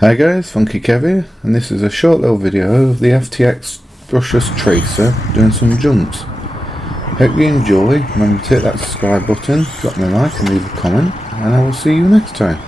Hi guys, Funky Kev here, and this is a short little video of the FTX brushless tracer doing some jumps. Hope you enjoy. Remember to hit that subscribe button, drop me a like and leave a comment, and I will see you next time.